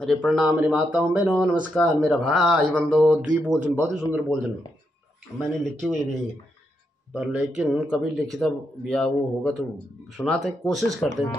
अरे प्रणाम मेरी माताओं बहनों, नमस्कार मेरा भाई बंदो। द्वी बोलचन बहुत ही सुंदर बोलचन मैंने लिखी हुई भी है, पर लेकिन कभी लिखित या वो होगा तो सुनाते हैं, कोशिश करते हैं।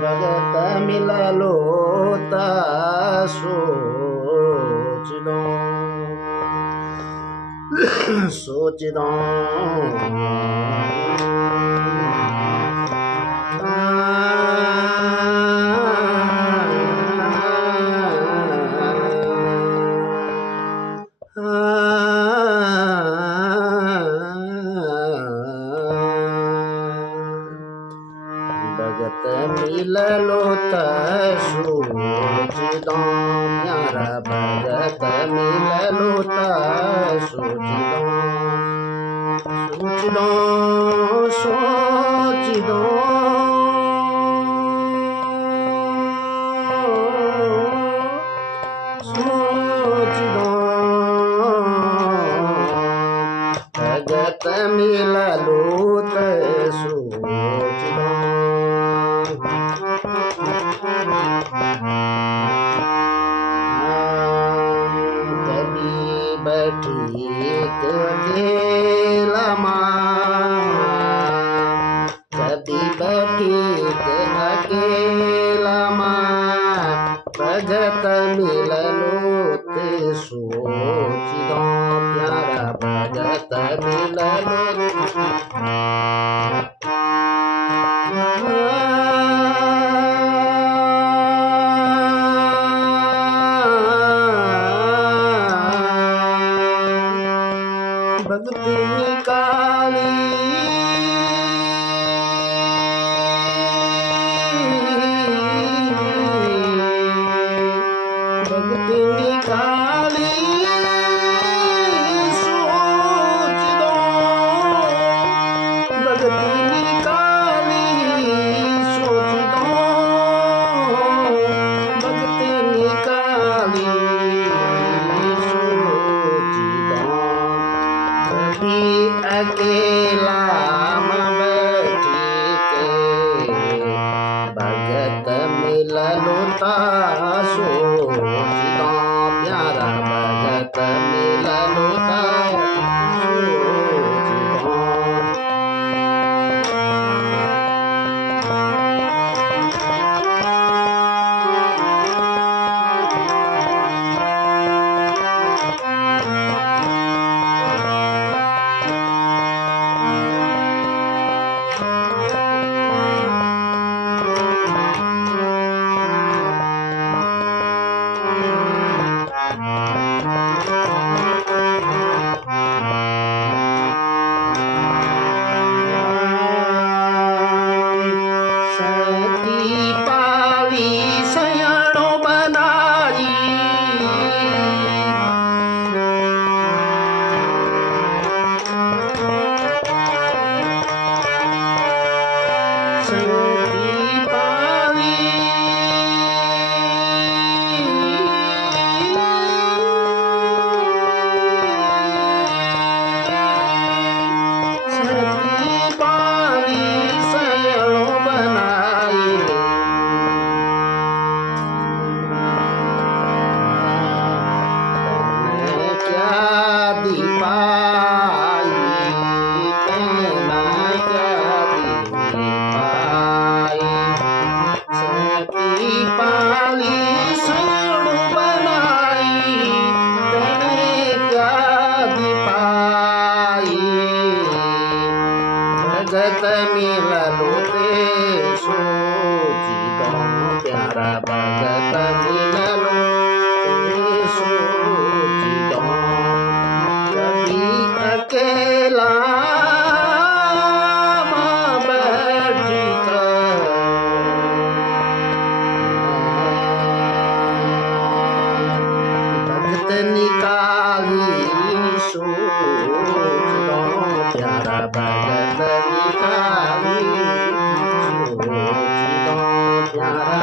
भगत मिललो ता सोचिदो भगत मिललो त सोचिदो प्यारा, भगत मिललो त सोचिदो सोचिदो सोचिदो भगत मिललो त सोचिदो। कभी बैठी अकेला माँ, कभी बैठी अकेला माँ, भगत मिललो ते सोचिदो प्यारा, भगत मिललो भक्ति निकाली भक्ति निकाली सोचिदो भक्ति निकाली सोचिदो भक्ति निकाली अकेला बैठी के भगत मिललो ता सोचिदो प्यारा, भगत मिललो ता दीपाई ते सोचितो प्यारा भगत मिललो ते सोचितो कभी अकेला माँ बैठी कर भगत निकाली सोच दो प्यारा भगत निकाली सोच दो प्यारा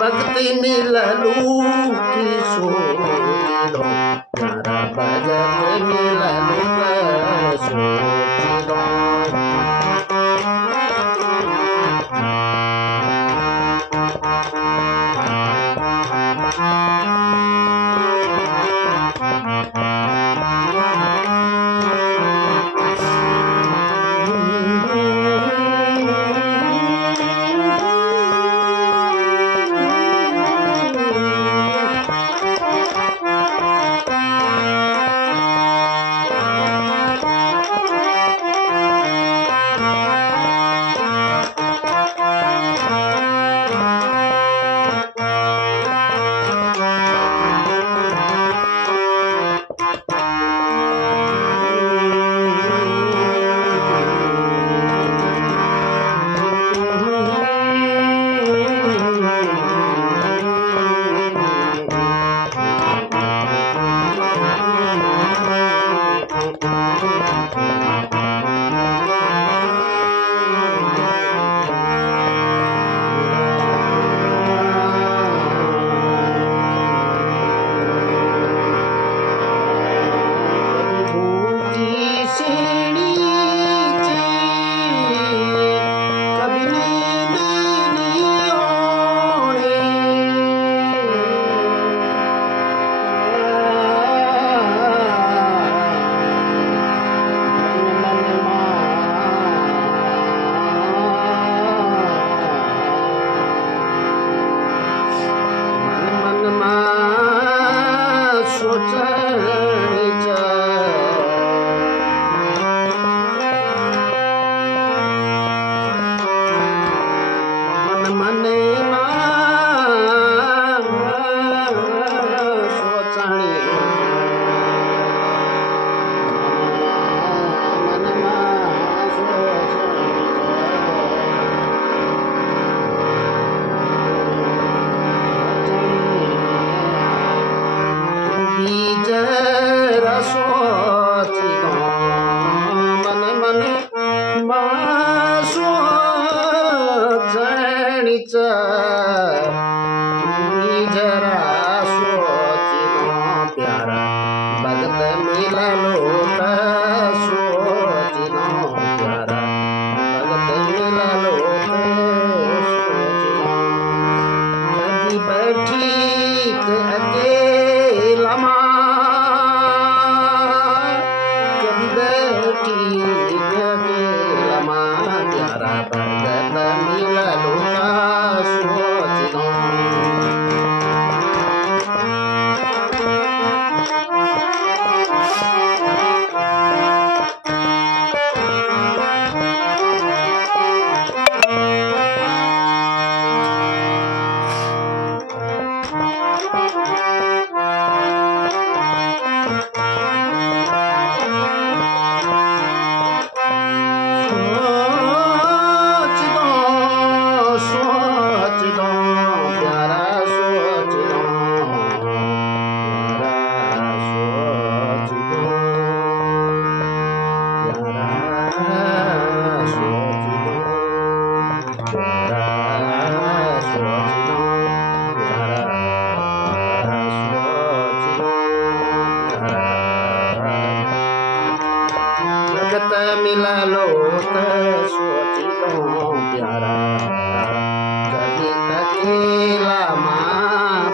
भक्ति मिललू की सोच दो प्यारा भगत मिललू सोच दो जरा सोचिनो प्यारा भगत मिललो त सोचिनो प्यारा भगत मिललो त सोचिनो कभी बैठी अकेला कभी बैठी अकेला प्यारा भगत मिललो त सोचिनो भगत मिललो त सोचिनो प्यारा कभी अकेला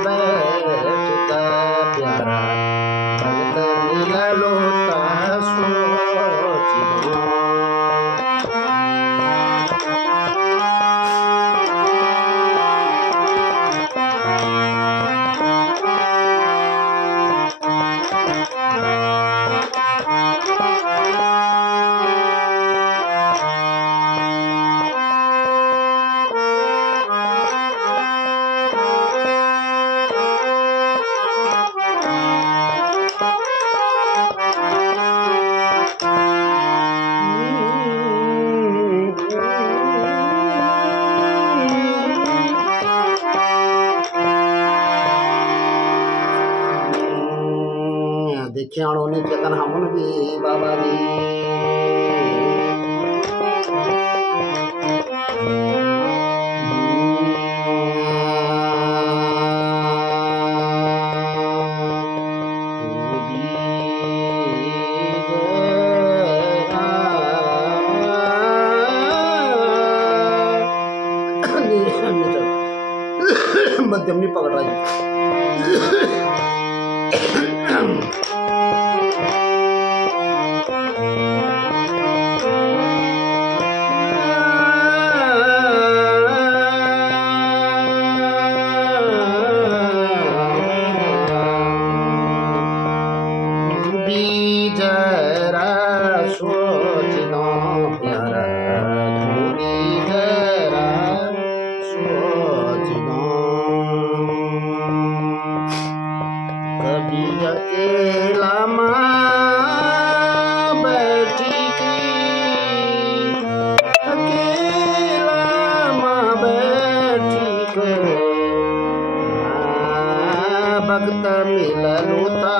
बैठ प्यारा भगत मिललो त सोचिनो देखिए अणोनी केतन हमन भी बाबा जी मध्यम नहीं पकड़ रही जरा सोचिनो प्यारा तू भी जरा सोचिनो कभी अकेला बैठी अकेला बैठी भक्त मिललो ता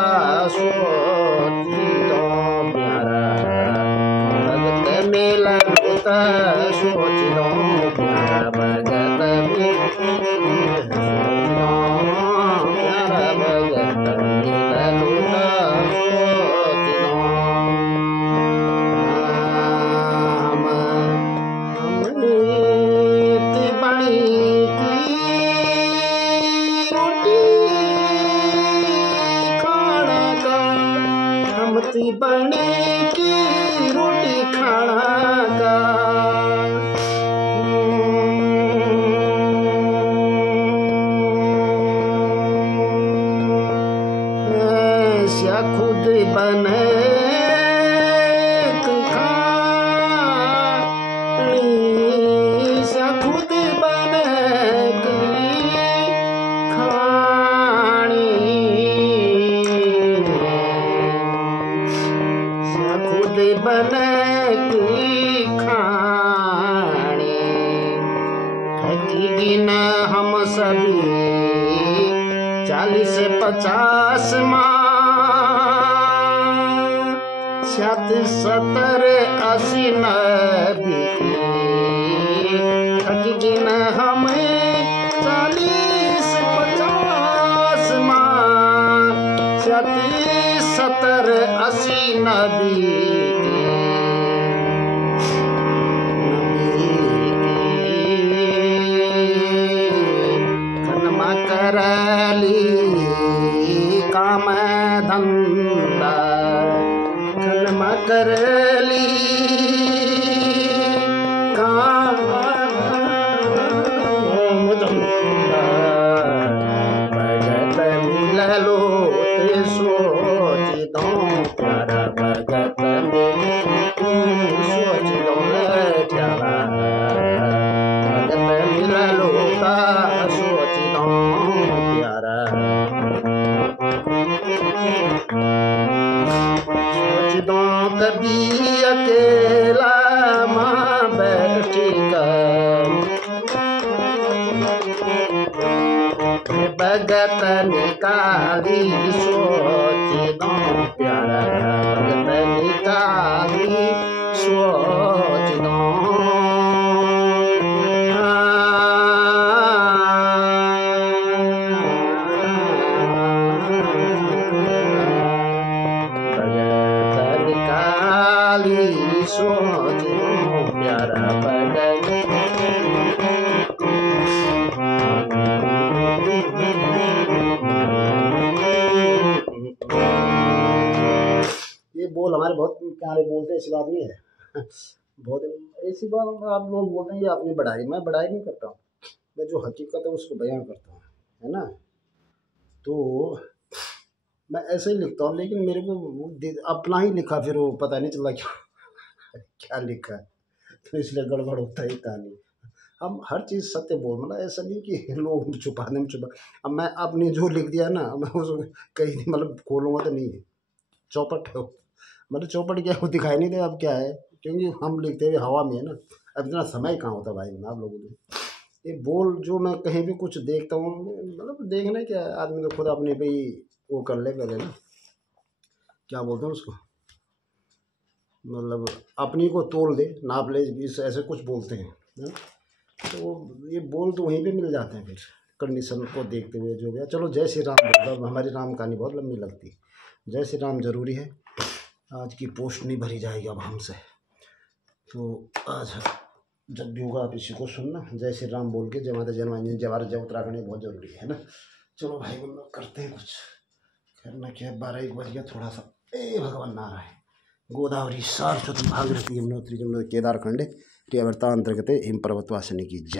सोचिनो प्यारा भगत मिललो ता सोचिनो प्यारा भगत सोचिनो प्यारा भगत मिललो ता सोचिनो हमती बनी हमती बने की रोटी खाना का ऐसा खुद बने खुद बने खुद बनेगी खाने थकेगी न हम सभी 40 से 50 माँ 66 70 80 90 थकेगी न हमें 40 50 दासी नबी खनमा करली काम धंधा खनमा करली काम धंधा भगत मिललो ते सोची दो प्यारा भगत सोची दो प्यारा भगत मिललो ता सोची दो प्यारा सोच दो कभी अकेला माँ बैठी कर भगत निकाली सोच दो प्यारा भगत निकाली सोच दो भगत निकाली सोच दो प्यारा भगत ये बोल हमारे बहुत प्यारे बोलते हैं, ऐसी बात नहीं है। बहुत ऐसी बात आप लोग बोलते हैं ये अपनी बढ़ाई, मैं बढ़ाई नहीं करता हूँ, मैं जो हकीकत है उसको बयां करता हूँ, है ना। तो मैं ऐसे ही लिखता हूँ, लेकिन मेरे को अपना ही लिखा फिर वो पता नहीं चला क्या क्या लिखा है, तो इसलिए गड़बड़ होता है कहानी। हम हर चीज़ सत्य बोल, मतलब ऐसा नहीं कि लोग छुपाने में छुपा। अब मैं आपने जो लिख दिया ना, मैं उसको कहीं मतलब खोलूँगा तो नहीं है, चौपट है मतलब चौपट क्या वो दिखाई नहीं दे। अब क्या है, क्योंकि हम लिखते हुए हवा में है ना, अब इतना समय कहाँ होता भाई आप लोगों को। ये बोल जो मैं कहीं भी कुछ देखता हूँ, मतलब देखना क्या है, आदमी तो खुद अपने पे ही वो कर ले पहले ना, क्या बोलते हैं उसको, मतलब अपनी को तोल दे, नाप ले, इस ऐसे कुछ बोलते हैं ना। तो ये बोल तो वहीं पे मिल जाते हैं फिर कंडीशन को देखते हुए जो गया। चलो जय श्री राम बोलता, हमारी राम कहानी बहुत लंबी लगती। जय श्री राम जरूरी है, आज की पोस्ट नहीं भरी जाएगी अब हमसे, तो आज जब भी होगा आप इसी को सुनना, जय श्री राम बोल के जय माता जय हनुमान जय भारत जय उत्तराखंड, ये बहुत जरूरी है ना। चलो भाई हम लोग करते हैं कुछ, करना क्या है, 12-1 बज गया थोड़ा सा। ए भगवान नारायण गोदावरी सारस्वती भागीरथी यमुनोत्री जमुना केदार खंडे प्रियव्रता अंतर्गत हिम पर्वतवासिनी की जय।